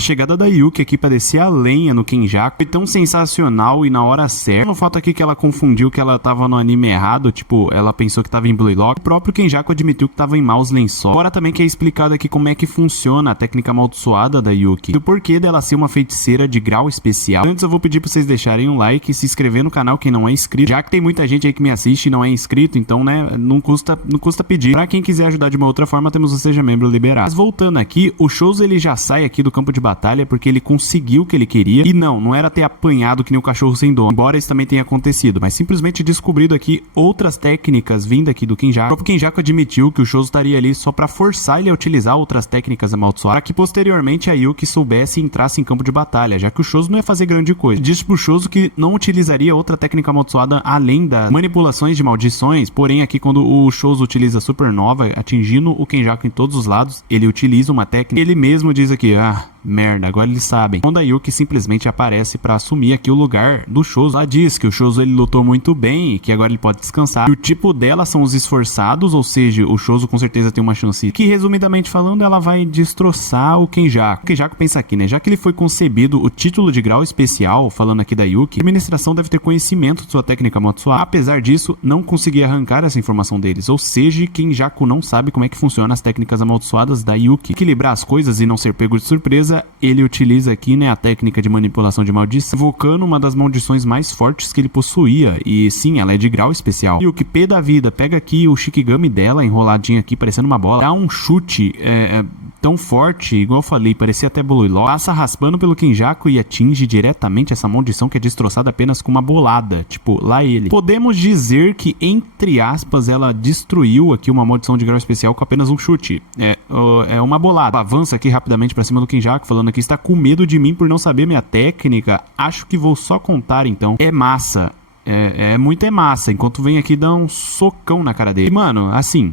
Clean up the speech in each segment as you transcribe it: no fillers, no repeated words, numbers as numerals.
A chegada da Yuki aqui pra descer a lenha no Kenjaku foi tão sensacional e na hora certa. No fato aqui que ela confundiu que ela tava no anime errado, tipo, ela pensou que tava em Blue Lock. O próprio Kenjaku admitiu que tava em maus lençóis. Agora também que é explicado aqui como é que funciona a técnica amaldiçoada da Yuki. E o porquê dela ser uma feiticeira de grau especial. Antes eu vou pedir pra vocês deixarem um like e se inscrever no canal quem não é inscrito. Já que tem muita gente aí que me assiste e não é inscrito, então, né, não custa pedir. Pra quem quiser ajudar de uma outra forma, temos o Seja Membro liberado. Mas voltando aqui, o Choso ele já sai aqui do campo de batalha porque ele conseguiu o que ele queria. E não era ter apanhado que nem o cachorro sem dono. Embora isso também tenha acontecido, mas simplesmente descobrido aqui outras técnicas vindo aqui do Kenjaku. O próprio Kenjaku admitiu que o Choso estaria ali só pra forçar ele a utilizar outras técnicas amaldiçoadas, para que posteriormente a Yuki soubesse e entrasse em campo de batalha, já que o Choso não ia fazer grande coisa. Disse pro Choso que não utilizaria outra técnica amaldiçoada além das manipulações de maldições, porém aqui quando o Choso utiliza a Supernova, atingindo o Kenjaku em todos os lados, ele utiliza uma técnica, ele mesmo diz aqui, merda, agora eles sabem. Quando a Yuki simplesmente aparece pra assumir aqui o lugar do Choso, ela diz que o Choso ele lutou muito bem e que agora ele pode descansar. E o tipo dela são os esforçados, ou seja, o Choso com certeza tem uma chance que, resumidamente falando, ela vai destroçar o Kenjaku. O Kenjaku pensa aqui, né, já que ele foi concebido o título de grau especial, falando aqui da Yuki, a administração deve ter conhecimento de sua técnica amaldiçoada. Apesar disso, não conseguir arrancar essa informação deles, ou seja, Kenjaku não sabe como é que funciona as técnicas amaldiçoadas da Yuki. Equilibrar as coisas e não ser pego de surpresa, ele utiliza aqui, né, a técnica de manipulação de maldição, invocando uma das maldições mais fortes que ele possuía. E sim, ela é de grau especial. E o que P da vida pega aqui o Shikigami dela, enroladinho aqui, parecendo uma bola, dá um chute tão forte, igual eu falei, parecia até Blue Lock, passa raspando pelo Kenjaku e atinge diretamente essa maldição que é destroçada apenas com uma bolada, tipo, lá ele. Podemos dizer que, entre aspas, ela destruiu aqui uma maldição de grau especial com apenas um chute. É uma bolada. Ela avança aqui rapidamente pra cima do Kenjaku, falando aqui, está com medo de mim por não saber minha técnica? Acho que vou só contar então. É massa. É massa. Enquanto vem aqui dá um socão na cara dele. E, mano, assim,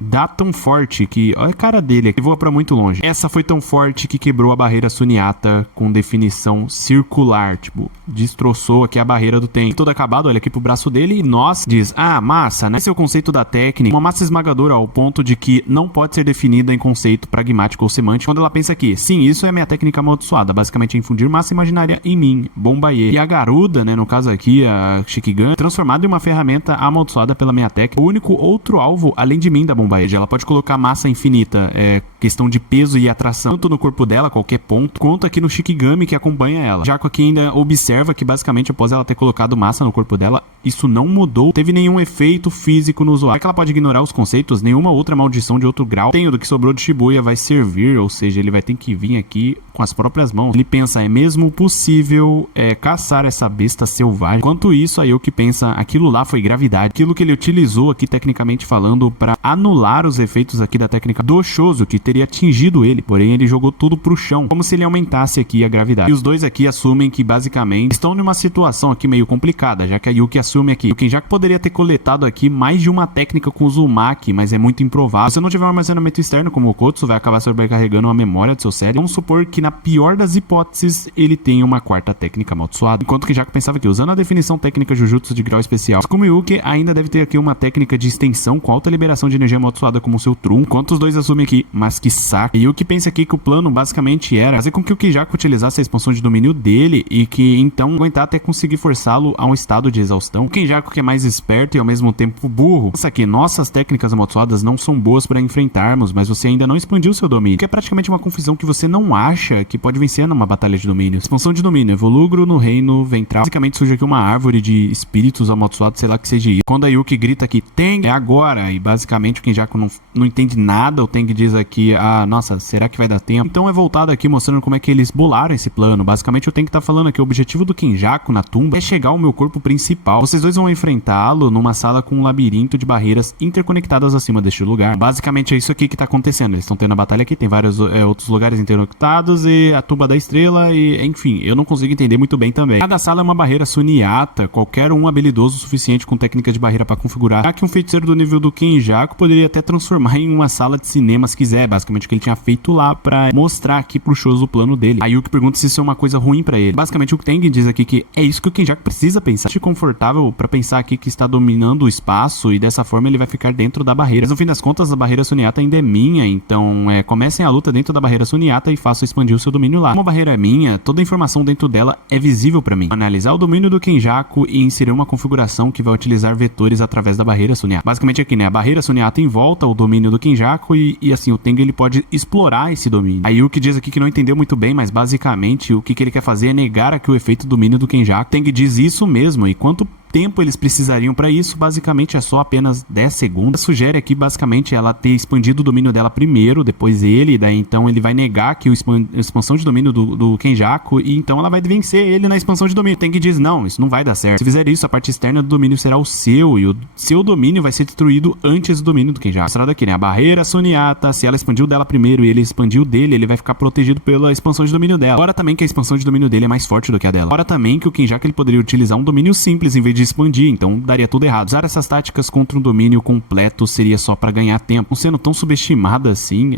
dá tão forte que... olha a cara dele aqui, voa pra muito longe. Essa foi tão forte que quebrou a barreira Sunyata com definição circular. Tipo, destroçou aqui a barreira do tempo. Todo acabado, olha aqui pro braço dele e nós diz, massa, né? Esse é o conceito da técnica. Uma massa esmagadora ao ponto de que não pode ser definida em conceito pragmático ou semântico. Quando ela pensa aqui, sim, isso é minha técnica amaldiçoada. Basicamente é infundir massa imaginária em mim. Bombaie. E a Garuda, né? No caso aqui, a Shikigami, transformada em uma ferramenta amaldiçoada pela minha técnica. O único outro alvo, além de mim, da Bombaie. Ela pode colocar massa infinita, questão de peso e atração, tanto no corpo dela, qualquer ponto, quanto aqui no Shikigami que acompanha ela. Jaco aqui ainda observa que basicamente após ela ter colocado massa no corpo dela, isso não mudou, teve nenhum efeito físico no usuário. É que ela pode ignorar os conceitos, nenhuma outra maldição de outro grau, tem o do que sobrou de Shibuya vai servir, ou seja, ele vai ter que vir aqui com as próprias mãos. Ele pensa, é mesmo possível caçar essa besta selvagem? Enquanto isso, aí o que pensa, aquilo lá foi gravidade, aquilo que ele utilizou aqui tecnicamente falando para anular os efeitos aqui da técnica do Choso, que teria atingido ele, porém ele jogou tudo pro chão, como se ele aumentasse aqui a gravidade. E os dois aqui assumem que basicamente estão numa situação aqui meio complicada, já que a Yuki assume aqui. O Kenjaku poderia ter coletado aqui mais de uma técnica com o Uzumaki, mas é muito improvável. Se não tiver um armazenamento externo como o Kotsu, vai acabar sobrecarregando a memória do seu cérebro. Vamos supor que na pior das hipóteses, ele tenha uma quarta técnica amaldiçoada. Enquanto que Kenjaku pensava que usando a definição técnica Jujutsu de grau especial, Tsukumi-uke ainda deve ter aqui uma técnica de extensão com alta liberação de energia amaldiçoada como seu Trum, enquanto os dois assumem aqui, mas que saco. E o que pensa aqui que o plano basicamente era fazer com que o Kenjaku utilizasse a expansão de domínio dele e que então aguentar até conseguir forçá-lo a um estado de exaustão. O Kenjaku, que é mais esperto e ao mesmo tempo burro, pensa que nossas técnicas amaldiçoadas não são boas para enfrentarmos, mas você ainda não expandiu seu domínio, que é praticamente uma confusão que você não acha que pode vencer numa batalha de domínio. Expansão de domínio, Evolugro no reino ventral. Basicamente surge aqui uma árvore de espíritos amaldiçoados, sei lá que seja isso. Quando a Yuki grita aqui, Teng, é agora, e basicamente o Kenjaku não entende nada, o Teng diz aqui, nossa, será que vai dar tempo? Então é voltado aqui mostrando como é que eles bolaram esse plano. Basicamente o Teng tá falando aqui, o objetivo do Kenjaku na tumba é chegar ao meu corpo principal. Vocês dois vão enfrentá-lo numa sala com um labirinto de barreiras interconectadas acima deste lugar. Basicamente é isso aqui que tá acontecendo. Eles estão tendo a batalha aqui, tem vários outros lugares interconectados e a tumba da estrela e, enfim, eu não consigo entender muito bem também. Cada sala é uma barreira Sunyata, qualquer um habilidoso o suficiente com técnica de barreira para configurar. Já que um feiticeiro do nível do Kenjaku poderia até transformar em uma sala de cinema se quiser. basicamente o que ele tinha feito lá pra mostrar aqui pro Choso o plano dele. A Yuki pergunta se isso é uma coisa ruim pra ele. Basicamente o Tengen diz aqui que é isso que o Kenjaku precisa pensar. Acho confortável pra pensar aqui que está dominando o espaço e dessa forma ele vai ficar dentro da barreira. Mas no fim das contas a barreira Sunyata ainda é minha, então comecem a luta dentro da barreira Sunyata e façam expandir o seu domínio lá. Como a barreira é minha, toda a informação dentro dela é visível pra mim. Analisar o domínio do Kenjaku e inserir uma configuração que vai utilizar vetores através da barreira Sunyata. Basicamente aqui, né, a barreira Sunyata em volta o domínio do Kenjaku e assim, o Tengen ele pode explorar esse domínio. A Yuki diz aqui que não entendeu muito bem, mas basicamente o que ele quer fazer é negar aqui o efeito domínio do Kenjaku. Tengen diz isso mesmo, e quanto tempo eles precisariam para isso, basicamente é só apenas 10 segundos. Sugere aqui basicamente ela ter expandido o domínio dela primeiro, depois ele, daí então ele vai negar que a expansão de domínio do Kenjaku, e então ela vai vencer ele na expansão de domínio. Tem que dizer, não, isso não vai dar certo. Se fizer isso, a parte externa do domínio será o seu, e o seu domínio vai ser destruído antes do domínio do Kenjaku. Mostrado aqui, né, a barreira Sunyata, se ela expandiu dela primeiro e ele expandiu dele, ele vai ficar protegido pela expansão de domínio dela. Agora também que a expansão de domínio dele é mais forte do que a dela. Agora também que o Kenjaku ele poderia utilizar um domínio simples em vez de expandir, então daria tudo errado. Usar essas táticas contra um domínio completo seria só pra ganhar tempo. Não sendo tão subestimada assim,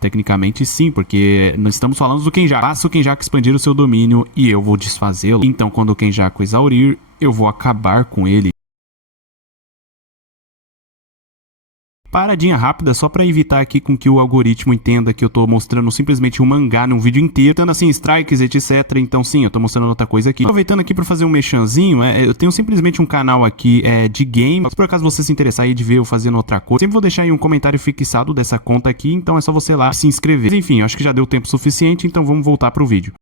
tecnicamente sim, porque nós estamos falando do Kenjaku. Faça o Kenjaku expandir o seu domínio e eu vou desfazê-lo. Então quando o Kenjaku exaurir, eu vou acabar com ele. Paradinha rápida só pra evitar aqui com que o algoritmo entenda que eu tô mostrando simplesmente um mangá num vídeo inteiro, dando assim strikes, etc. Então sim, eu tô mostrando outra coisa aqui. Aproveitando aqui pra fazer um mexanzinho, eu tenho simplesmente um canal aqui de game. Se por acaso você se interessar aí de ver eu fazendo outra coisa, sempre vou deixar aí um comentário fixado dessa conta aqui, então é só você lá se inscrever. Mas, enfim, acho que já deu tempo suficiente, então vamos voltar pro vídeo.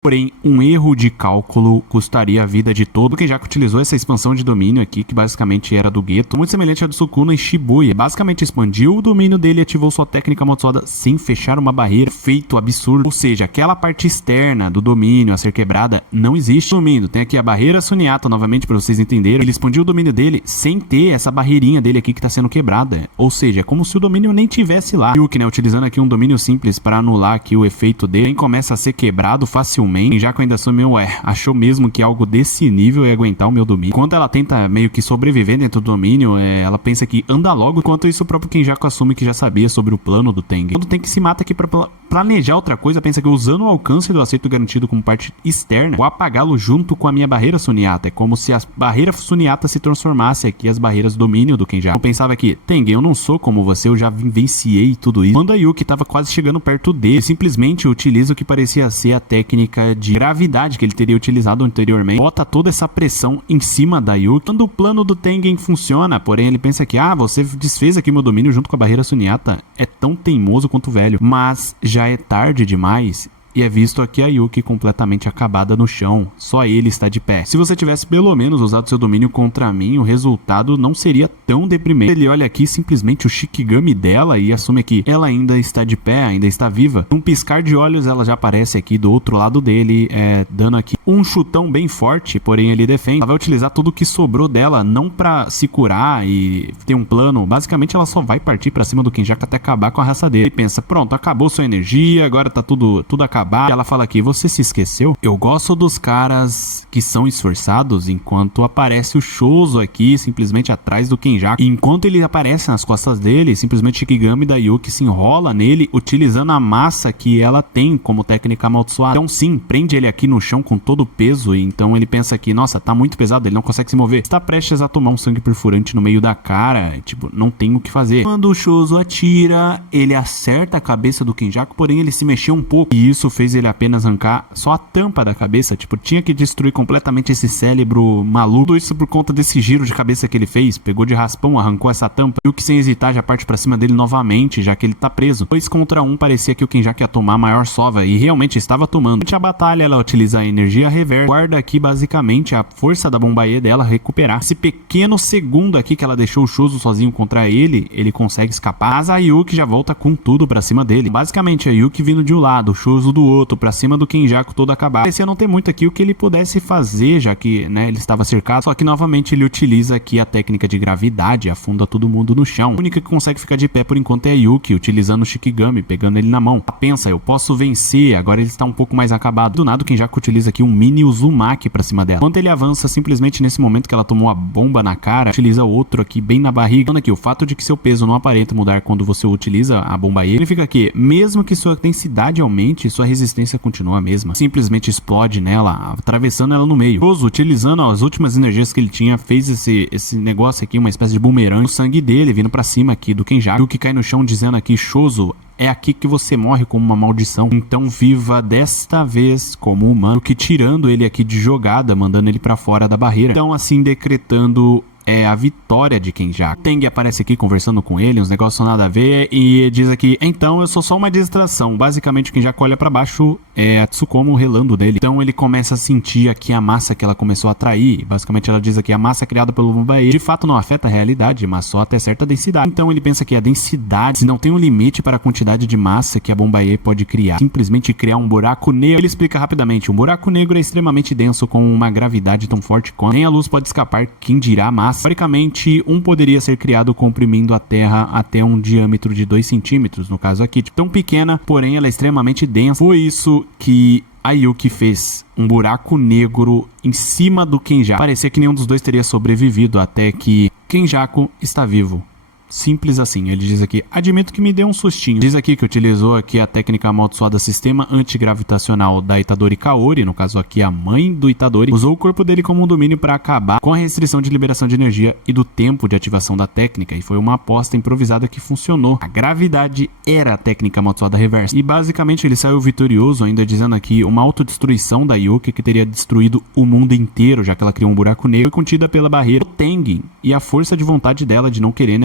Porém, um erro de cálculo custaria a vida de todo. O Kenjaku utilizou essa expansão de domínio aqui, que basicamente era do Geto, muito semelhante à do Sukuna e Shibuya. Basicamente expandiu o domínio dele e ativou sua técnica amaldiçoada sem fechar uma barreira. Feito absurdo. Ou seja, aquela parte externa do domínio a ser quebrada não existe. Resumindo, tem aqui a barreira Sunyata, novamente, para vocês entenderem. Ele expandiu o domínio dele sem ter essa barreirinha dele aqui que está sendo quebrada. Ou seja, é como se o domínio nem tivesse lá. Yuki, né, utilizando aqui um domínio simples para anular aqui o efeito dele, nem começa a ser quebrado facilmente. Kenjaku ainda assumiu, achou mesmo que algo desse nível ia aguentar o meu domínio. Enquanto ela tenta meio que sobreviver dentro do domínio, ela pensa que anda logo, enquanto isso o próprio Kenjaku assume que já sabia sobre o plano do Tengen. Quando o Tengen se mata aqui pra planejar outra coisa, pensa que usando o alcance do acerto garantido como parte externa, vou apagá-lo junto com a minha barreira Sunyata. É como se a barreira Sunyata se transformasse aqui as barreiras domínio do Kenjaku. Eu pensava que, Tengen, eu não sou como você, eu já vivenciei tudo isso. Quando a Yuki tava quase chegando perto dele, simplesmente utiliza o que parecia ser a técnica de gravidade que ele teria utilizado anteriormente, bota toda essa pressão em cima da Yuki. Quando o plano do Tengen funciona, porém ele pensa que, você desfez aqui meu domínio junto com a barreira Sunyata, é tão teimoso quanto o velho, mas já é tarde demais. E é visto aqui a Yuki completamente acabada no chão, só ele está de pé. Se você tivesse pelo menos usado seu domínio contra mim, o resultado não seria tão deprimente. Ele olha aqui simplesmente o Shikigami dela e assume que ela ainda está de pé, ainda está viva. Um piscar de olhos ela já aparece aqui do outro lado dele, dando aqui um chutão bem forte, porém ele defende. Ela vai utilizar tudo o que sobrou dela, não pra se curar e ter um plano. Basicamente ela só vai partir pra cima do Kenjaku até acabar com a raça dele. Ele pensa, pronto, acabou sua energia, agora tá tudo acabado. Ela fala aqui, você se esqueceu? Eu gosto dos caras que são esforçados, enquanto aparece o Choso aqui, simplesmente atrás do Kenjaku. E enquanto ele aparece nas costas dele, simplesmente o Shikigami da Yuki se enrola nele, utilizando a massa que ela tem como técnica amaldiçoada. Então sim, prende ele aqui no chão com todo o peso, e então ele pensa que, nossa, tá muito pesado, ele não consegue se mover. Está prestes a tomar um sangue perfurante no meio da cara, tipo, não tem o que fazer. Quando o Choso atira, ele acerta a cabeça do Kenjaku, porém ele se mexeu um pouco, e isso fez ele apenas arrancar só a tampa da cabeça, tipo, tinha que destruir completamente esse cérebro maluco. Tudo isso por conta desse giro de cabeça que ele fez, pegou de raspão, arrancou essa tampa, e o que sem hesitar já parte pra cima dele novamente, já que ele tá preso. 2 contra 1, parecia que o Kenjaku ia tomar a maior sova, e realmente estava tomando. Durante a batalha, ela utiliza a energia reversa, guarda aqui basicamente a força da Bombaê dela recuperar. Esse pequeno segundo aqui que ela deixou o Choso sozinho contra ele consegue escapar, mas a Yuki já volta com tudo pra cima dele. Basicamente a Yuki vindo de um lado, o Choso do outro, pra cima do Kenjaku todo acabado. Parecia não ter muito aqui o que ele pudesse fazer, já que, né, ele estava cercado. Só que novamente ele utiliza aqui a técnica de gravidade, afunda todo mundo no chão. A única que consegue ficar de pé por enquanto é a Yuki, utilizando o Shikigami, pegando ele na mão. Ela pensa, eu posso vencer, agora ele está um pouco mais acabado. Do nada o Kenjaku utiliza aqui um mini Uzumaki pra cima dela. Enquanto ele avança, simplesmente nesse momento que ela tomou a bomba na cara, utiliza outro aqui bem na barriga. Aqui, o fato de que seu peso não aparenta mudar quando você utiliza a bomba E, significa que, mesmo que sua densidade aumente, sua resistência continua a mesma. Simplesmente explode nela, atravessando ela no meio. Choso, utilizando as últimas energias que ele tinha, fez esse negócio aqui, uma espécie de bumerangue, o sangue dele vindo pra cima aqui do Kenjaku, que cai no chão dizendo aqui: Choso, é aqui que você morre como uma maldição. Então viva desta vez como humano, que tirando ele aqui de jogada, mandando ele pra fora da barreira. Então assim decretando a vitória de Kenjaku. Teng aparece aqui conversando com ele, uns negócios nada a ver, e diz aqui: então eu sou só uma distração. Basicamente o Kenjaku olha pra baixo, a Tsukumo relando dele. Então ele começa a sentir aqui a massa que ela começou a atrair. Basicamente ela diz aqui: a massa criada pelo bomba E de fato não afeta a realidade, mas só até certa densidade. Então ele pensa que a densidade, se não tem um limite para a quantidade de massa que a bomba E pode criar, simplesmente criar um buraco negro. Ele explica rapidamente: um buraco negro é extremamente denso, com uma gravidade tão forte quanto nem a luz pode escapar, quem dirá a massa. Teoricamente, poderia ser criado comprimindo a Terra até um diâmetro de 2 centímetros, no caso aqui. Tão pequena, porém ela é extremamente densa. Foi isso que a Yuki fez. Um buraco negro em cima do Kenjaku. Parecia que nenhum dos dois teria sobrevivido, até que Kenjaku está vivo. Simples assim. Ele diz aqui: admito que me deu um sustinho. Diz aqui que utilizou aqui a técnica amaldiçoada sistema antigravitacional da Itadori Kaori, no caso aqui a mãe do Itadori, usou o corpo dele como um domínio para acabar com a restrição de liberação de energia e do tempo de ativação da técnica, e foi uma aposta improvisada que funcionou. A gravidade era a técnica amaldiçoada reversa, e basicamente ele saiu vitorioso, ainda dizendo aqui uma autodestruição da Yuki que teria destruído o mundo inteiro, já que ela criou um buraco negro, foi contida pela barreira do Teng e a força de vontade dela de não querer,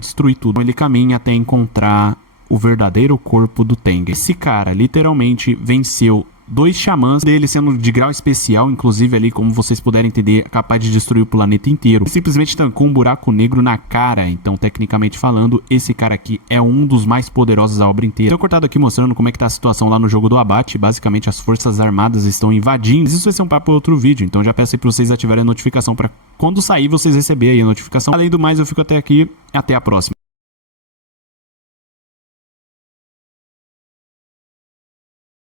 destruir tudo. Ele caminha até encontrar o verdadeiro corpo do Teng. Esse cara literalmente venceu 2 xamãs, dele sendo de grau especial, inclusive ali, como vocês puderem entender, capaz de destruir o planeta inteiro. Ele simplesmente tancou um buraco negro na cara. Então, tecnicamente falando, esse cara aqui é um dos mais poderosos da obra inteira. Estou cortado aqui mostrando como é que tá a situação lá no jogo do abate. Basicamente, as forças armadas estão invadindo. Mas isso vai ser um papo para outro vídeo, então já peço aí para vocês ativarem a notificação para quando sair vocês receberem aí a notificação. Além do mais, eu fico até aqui. Até a próxima.